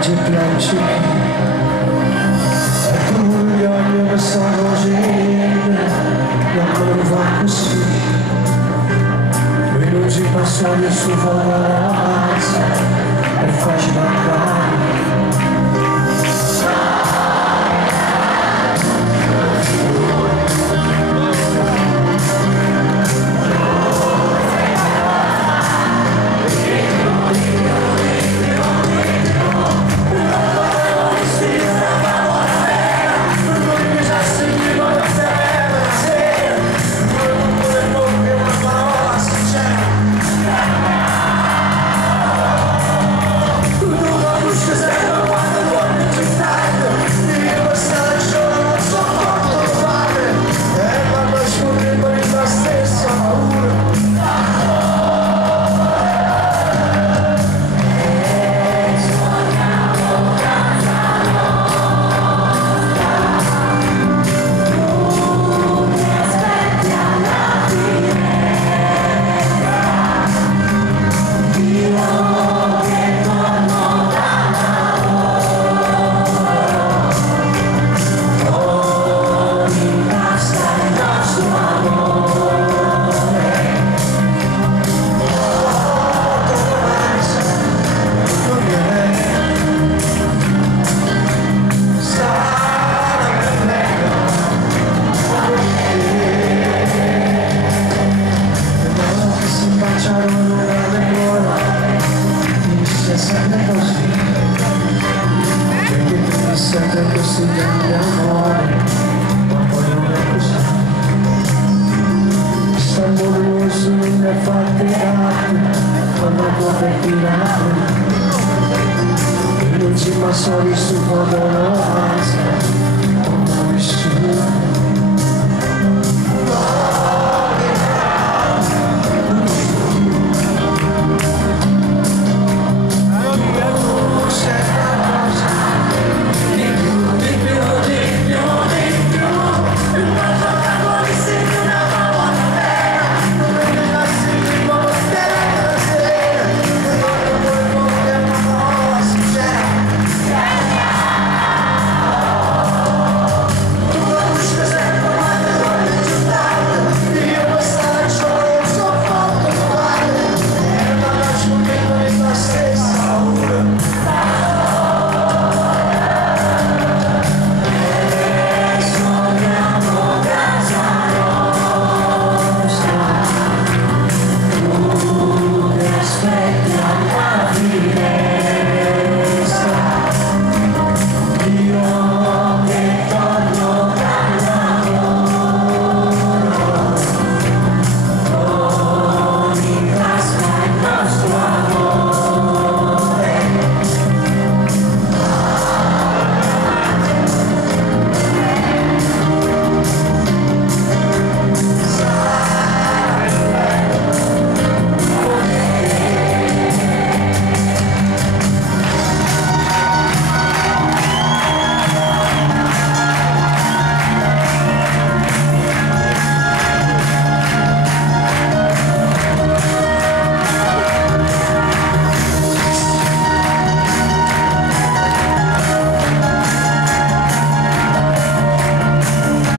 piangi, piangi, e tu gli occhi che stanno così, e ancora va così. Lui non ci passa nessun favore, è facile andare. Sempre così grande amore, ma poi non è così. Sta amoroso non ne fa tirare, quando può tirare. Non ci ma soli su quando lo alza.